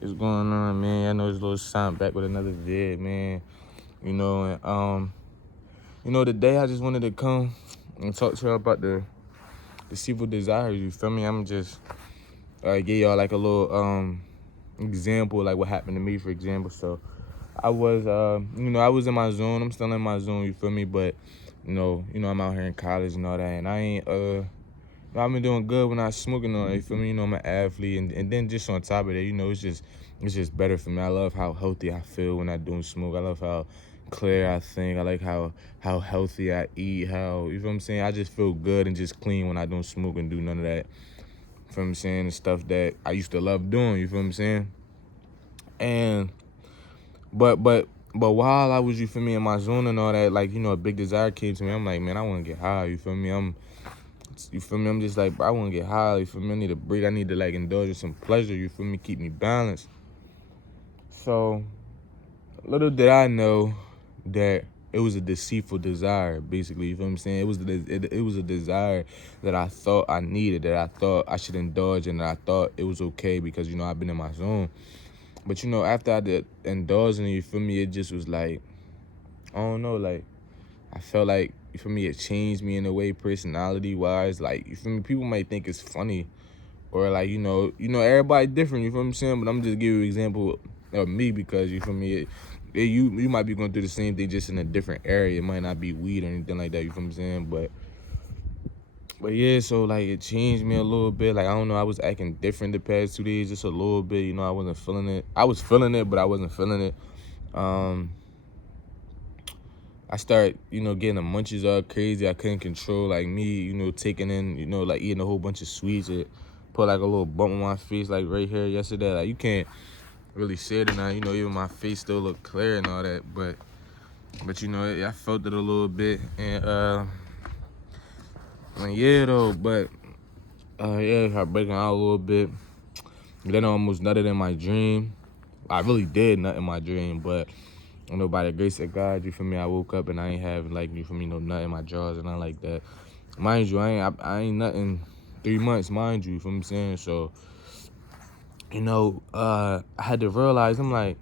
What's going on, man? I know it's a little sound back with another vid, man. Today I just wanted to come and talk to y'all about the Deceitful Desires, you feel me? I'm just give y'all like a little example, like what happened to me, for example. So I was I was in my zone. I'm still in my zone, you feel me? But I'm out here in college and all that, and I ain't I've been doing good when I smoking on it, you feel me? I'm an athlete, and then just on top of that, it's just better for me. I love how healthy I feel when I do smoke. I love how clear I think. I like how healthy I eat, how, you feel what I'm saying? I just feel good and just clean when I don't smoke and do none of that. You feel what I'm saying? The stuff that I used to love doing, you feel what I'm saying? And but while I was, you feel me, in my zone and all that, like, a big desire came to me. I'm like, man, I wanna get high, you feel me? You feel me? I'm just like, bro, I want to get high. You feel me? I need a break. I need to, like, indulge in some pleasure. You feel me? Keep me balanced. So, little did I know that it was a deceitful desire, basically. You feel what I'm saying? It was a desire that I thought I needed, that I thought I should indulge in, that I thought it was okay because, I've been in my zone. But, after I did indulge in it, you feel me? It just was like, I don't know, like, I felt like, you feel me, it changed me in a way, personality-wise. Like, you feel me, people might think it's funny, or like, everybody different, you feel what I'm saying? But I'm just giving you an example of me because, you feel me, you might be going through the same thing, just in a different area. It might not be weed or anything like that, you feel what I'm saying? But yeah, so, like, it changed me a little bit. Like, I don't know, I was acting different the past 2 days, just a little bit, I wasn't feeling it. I was feeling it, but I wasn't feeling it. I started, getting the munchies all crazy. I couldn't control, like, me, taking in, like, eating a whole bunch of sweets. It put, like, a little bump on my face, like, right here yesterday. Like, you can't really see it now. Even my face still look clear and all that. But I felt it a little bit. And yeah, though. But, yeah, I breaking out a little bit. Then I almost nutted in my dream. I really did nut in my dream, but by the grace of God, you feel me, I woke up and I ain't having, like, you feel me, no nut in my jaws and nothing like that. Mind you, I ain't nutting 3 months, mind you feel what I'm saying? So, I had to realize, I'm like,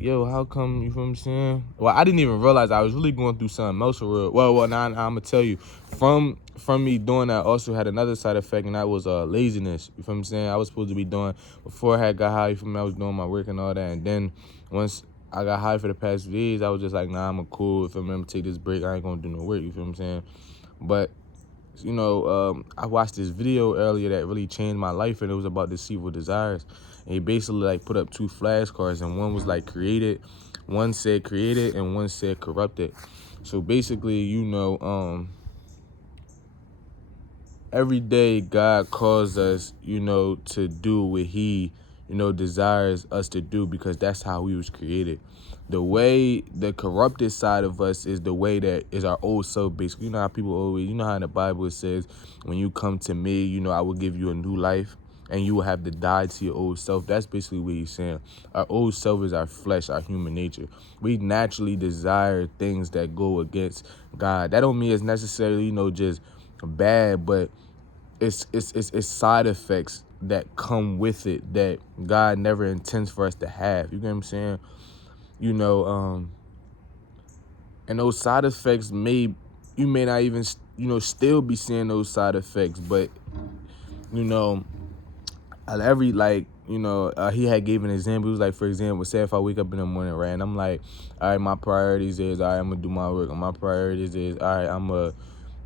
yo, how come, you feel what I'm saying? Well, I didn't even realize I was really going through something else for real. Well, now I'm gonna tell you, from me doing that also had another side effect, and that was laziness. You feel what I'm saying? I was supposed to be doing, before I had got high, you feel me, I was doing my work and all that, and then once I got high for the past few days, I was just like, nah, I'm cool. If I'm gonna take this break, I ain't gonna do no work, you feel what I'm saying? But I watched this video earlier that really changed my life, and it was about Deceitful Desires. And he basically, like, put up 2 flashcards, and one was like created, one said created, and one said corrupted. So basically, every day God calls us, to do what he, desires us to do, because that's how we was created. The way, the corrupted side of us is the way that is our old self, basically. You know how people always, how in the Bible it says, when you come to me, I will give you a new life, and you will have to die to your old self. That's basically what he's saying. Our old self is our flesh, our human nature. We naturally desire things that go against God. That don't mean it's necessarily, just bad, but it's side effects that come with it that God never intends for us to have. You get what I'm saying? And those side effects you may not even, still be seeing those side effects, but, every, like, he had gave an example. He was like, for example, say if I wake up in the morning, right, and I'm like, all right, my priorities is, all right, I'm gonna do my work, and my priorities is, all right, I'm gonna,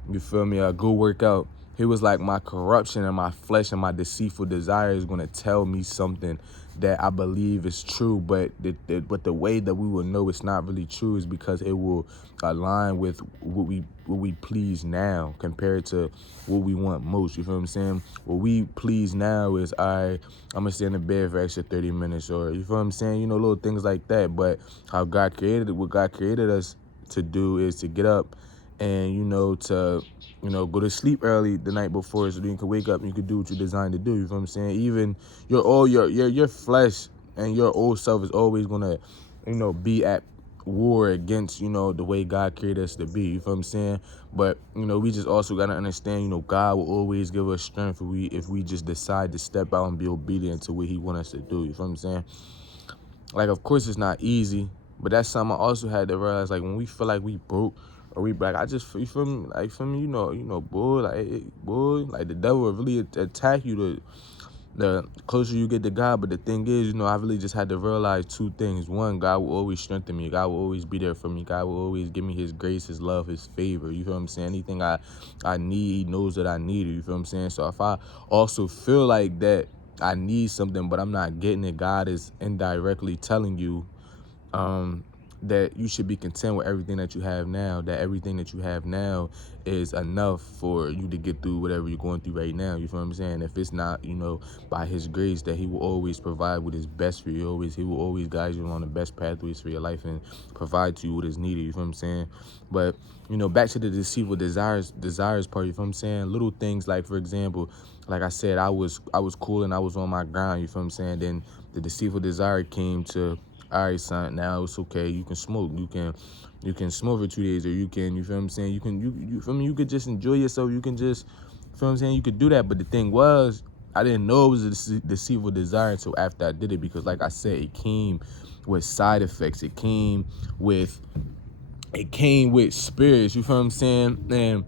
you feel me, go work out. He was like, my corruption and my flesh and my deceitful desire is going to tell me something that I believe is true, but the way that we will know it's not really true is because it will align with what we please now compared to what we want most. You feel what I'm saying? What we please now is, all right, I'm going to stay in the bed for extra 30 minutes, or, you feel what I'm saying? Little things like that. But what God created us to do is to get up and, to, go to sleep early the night before, so that you can wake up and you can do what you're designed to do. You feel what I'm saying? Even your flesh and your old self is always gonna, be at war against, the way God created us to be. You feel what I'm saying? But, we just also got to understand, God will always give us strength if we just decide to step out and be obedient to what he wants us to do. You feel what I'm saying? Like, of course, it's not easy, but that's something I also had to realize. Like, when we feel like we broke or we like, you feel me? Like, for me, boy, like the devil will really attack you the closer you get to God. But the thing is, I really just had to realize two things. One, God will always strengthen me. God will always be there for me. God will always give me his grace, his love, his favor. You feel what I'm saying? Anything I need, he knows that I need it. You feel what I'm saying? So if I also feel like that I need something, but I'm not getting it, God is indirectly telling you that you should be content with everything that you have now, that everything that you have now is enough for you to get through whatever you're going through right now. You feel what I'm saying? If it's not, by his grace, that he will always provide what is best for you. He will always guide you on the best pathways for your life and provide to you what is needed. You feel what I'm saying? But, back to the deceitful desires part, you feel what I'm saying? Little things like, for example, like I said, I was cool and I was on my grind, you feel what I'm saying? Then the deceitful desire came to, all right, son, now it's okay. You can smoke. You can smoke for 2 days, or you feel what I'm saying? You feel me? You could just enjoy yourself. You can just, feel what I'm saying? You could do that. But the thing was, I didn't know it was a deceitful desire until after I did it, because like I said, it came with side effects. It came with spirits. You feel what I'm saying?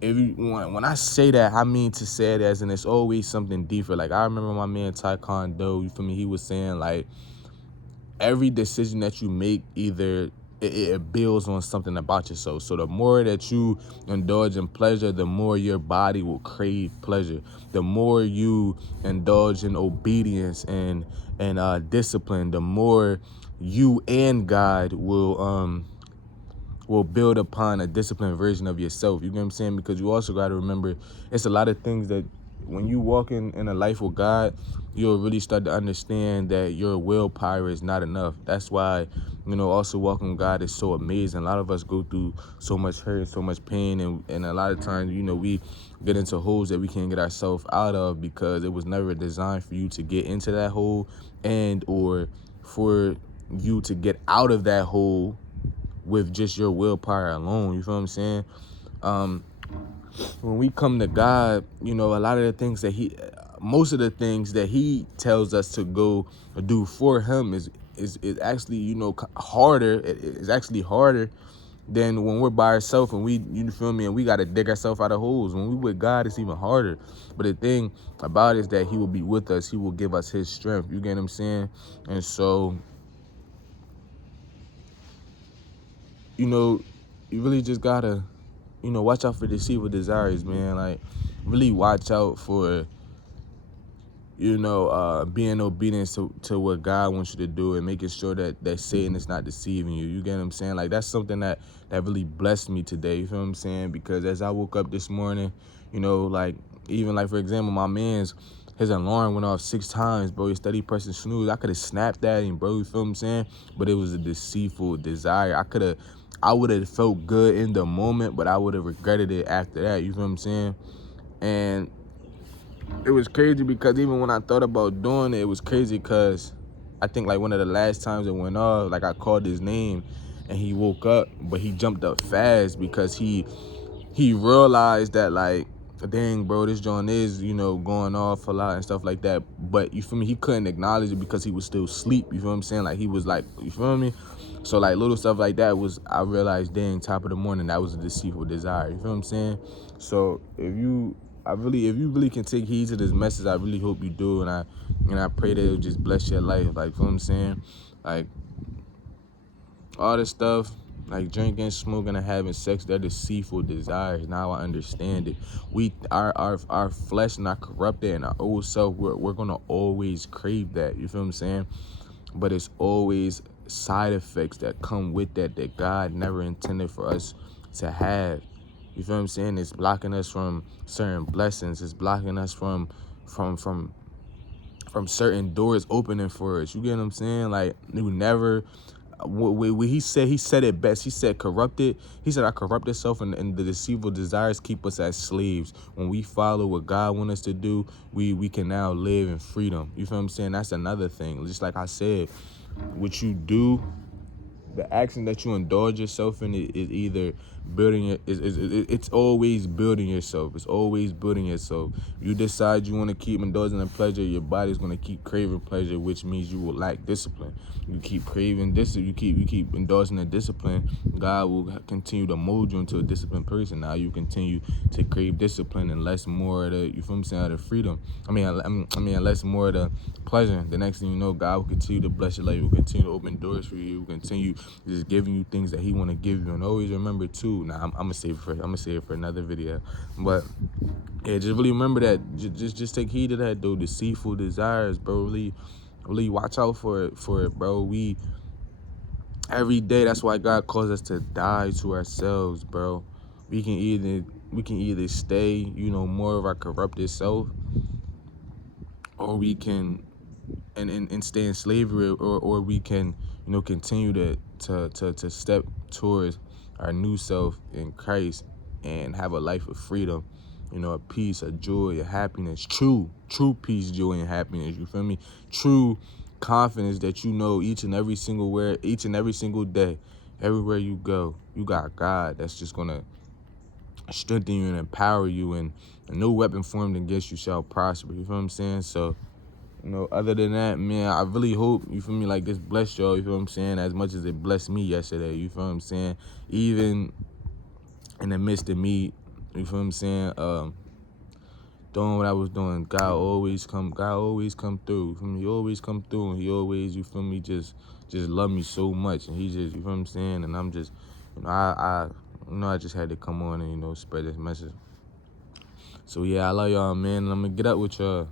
And when I say that, I mean to say it as, and it's always something deeper. Like, I remember my man Taekwondo, you feel me? He was saying, like, every decision that you make, either it builds on something about yourself. So the more that you indulge in pleasure, the more your body will crave pleasure. The more you indulge in obedience and discipline, the more you and God will build upon a disciplined version of yourself. You get what I'm saying? Because you also got to remember, it's a lot of things that when you walk in a life with God, you'll really start to understand that your willpower is not enough. That's why, also walking with God is so amazing. A lot of us go through so much hurt, so much pain, and a lot of times, we get into holes that we can't get ourselves out of, because it was never designed for you to get into that hole, and or for you to get out of that hole with just your willpower alone. You feel what I'm saying? When we come to God, a lot of the things that most of the things that he tells us to go do for him is actually, harder. It's actually harder than when we're by ourselves and you feel me, and we got to dig ourselves out of holes. When we with God, it's even harder. But the thing about it is that he will be with us. He will give us his strength. You get what I'm saying? And so, you really just gotta, watch out for deceitful desires, man. Like, really watch out for, being obedient to what God wants you to do, and making sure that Satan is not deceiving you. You get what I'm saying? Like, that's something that really blessed me today. You feel what I'm saying? Because as I woke up this morning, like, even like, for example, my man's, his alarm went off 6 times, bro. He steady pressing snooze. I could have snapped that and, bro, you feel what I'm saying? But it was a deceitful desire. I would have felt good in the moment, but I would have regretted it after that. You feel what I'm saying? And it was crazy because even when I thought about doing it, it was crazy because I think, like, one of the last times it went off, like, I called his name and he woke up, but he jumped up fast because he realized that, like, dang, bro, this joint is, going off a lot and stuff like that. But you feel me? He couldn't acknowledge it because he was still asleep. You feel what I'm saying? Like, he was like, you feel me? So, like, little stuff like that I realized, dang, top of the morning, that was a deceitful desire. You feel what I'm saying? So if you really can take heed to this message, I really hope you do, and I pray that it'll just bless your life. Like, you feel what I'm saying? Like, all this stuff, like drinking, smoking, and having sex, they're deceitful desires. Now I understand it. Our flesh not corrupted, and our old self, we're gonna always crave that. You feel what I'm saying? But it's always side effects that come with that God never intended for us to have. You feel what I'm saying? It's blocking us from certain blessings. It's blocking us from certain doors opening for us. You get what I'm saying? Like, you never. What he said it best. He said, corrupted. He said, our corrupted self and the deceitful desires keep us as slaves. When we follow what God wants us to do, we can now live in freedom. You feel what I'm saying? That's another thing. Just like I said, what you do the action that you indulge yourself in is either building it it's always building yourself. It's always building yourself. You decide you want to keep indulging in pleasure, your body's going to keep craving pleasure, which means you will lack discipline. You keep craving this, you keep indulging in discipline, God will continue to mold you into a disciplined person. Now you continue to crave discipline and less more of the, you feel me saying, the freedom. Less more of the pleasure. The next thing you know, God will continue to bless your life. He will continue to open doors for you. He will continue just giving you things that He want to give you. And always remember too. Now I'm gonna save it for another video. But yeah, just really remember that. Just take heed of that, though. Deceitful desires, bro. Really watch out for it, bro. We every day. That's why God calls us to die to ourselves, bro. We can either stay, more of our corrupted self, or we can and stay in slavery, or we can, continue to step towards our new self in Christ and have a life of freedom, a peace, a joy, a happiness, true peace, joy, and happiness. You feel me? True confidence that each and every single day, everywhere you go, you got God that's just gonna strengthen you and empower you, and no weapon formed against you shall prosper. You feel what I'm saying? So, other than that, man, I really hope, you feel me, like this blessed y'all, you feel what I'm saying, as much as it blessed me yesterday, you feel what I'm saying? Even in the midst of me, you feel what I'm saying, doing what I was doing, God always come through, you feel me? He always come through, and He always, you feel me, just love me so much, and He just, you feel what I'm saying, and I'm just, I just had to come on and, spread this message. So yeah, I love y'all, man, and I'm gonna get up with y'all.